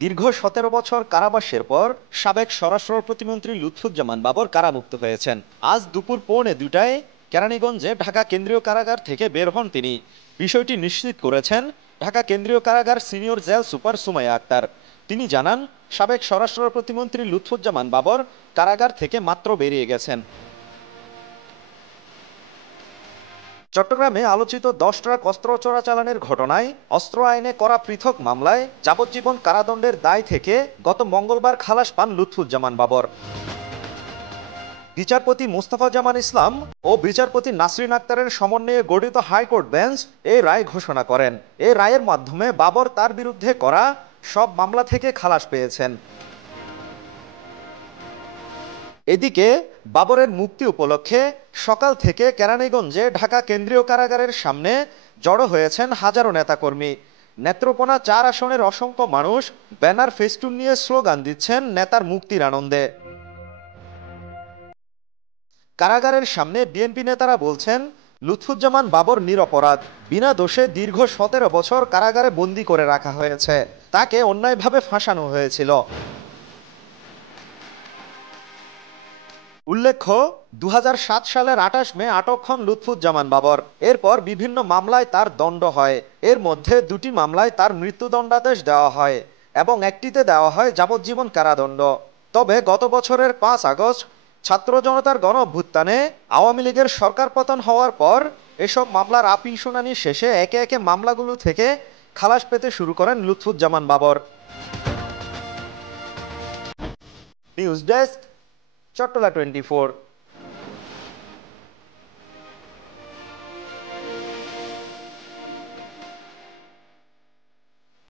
দীর্ঘ ১৭ বছর কারাবাসের পর সাবেক স্বরাষ্ট্র প্রতিমন্ত্রী লুৎফুজ্জামান বাবর কারামুক্ত হয়েছেন। আজ দুপুর ১:৩০টায় কেরানীগঞ্জে ঢাকা কেন্দ্রীয় কারাগার থেকে বের হন তিনি। বিষয়টি নিশ্চিত করেছেন ঢাকা কেন্দ্রীয় কারাগার senior jail super Sumaiya Akter. তিনি জানান, সাবেক স্বরাষ্ট্র প্রতিমন্ত্রী লুৎফুজ্জামান বাবর কারাগার থেকে মাত্র বেরিয়ে গেছেন। চট্টগ্রামে আলোচিত ১০ ট্রাক অস্ত্র চোরাচালানের ঘটনায় অস্ত্র আইনে করা পৃথক মামলায় যাবজ্জীবন কারাদণ্ডের দায় থেকে গত মঙ্গলবার খালাস পান লুৎফুজ্জামান বাবর। বিচারপতি মোস্তফা জামান ইসলাম ও বিচারপতি নাসরিন আক্তারের সমন্বয়ে গঠিত হাইকোর্ট বেঞ্চ এই রায় ঘোষণা করেন। এই রায়ের মাধ্যমে বাবর তার বিরুদ্ধে করা সব মামলা থেকে খালাস পেয়েছেন। এদিকে বাবরের মুক্তি উপলক্ষে সকাল থেকে কেরানীগঞ্জে ঢাকা কেন্দ্রীয় কারাগারের সামনে জড়ো হয়েছেন হাজারো নেতাকর্মী। নেত্রকোনা ৪ আসনের অসংখ্য মানুষ ব্যানার ফেস্টুন নিয়ে স্লোগান দিচ্ছেন নেতার মুক্তির আনন্দে। কারাগারের সামনে বিএনপি নেতারা বলছেন, লুৎফুজ্জামান বাবর নিরপরাধ, বিনা দোষে দীর্ঘ ১৭ বছর কারাগারে বন্দী করে রাখা হয়েছে, তাকে অন্যায়ভাবে ফাঁসানো হয়েছিল। উল্লেখ্য, ২০০৭ সালের ২৮ মে আটক হন লুৎফুজ্জামান বাবর। এরপর বিভিন্ন মামলায় তার দণ্ড হয়। এর মধ্যে ২টি মামলায় তার মৃত্যুদণ্ডাদেশ দেওয়া হয় এবং একটিতে দেওয়া হয় যাবজ্জীবন কারাদণ্ড। তবে গত বছরের ৫ আগস্ট ছাত্র জনতার গণ অভ্যুত্থানে আওয়ামী লীগের সরকার পতন হওয়ার পর এসব মামলার আপিল শুনানি শেষে একে একে মামলাগুলো থেকে খালাস পেতে শুরু করেন লুৎফুজ্জামান বাবর। News desk, Chattala 24।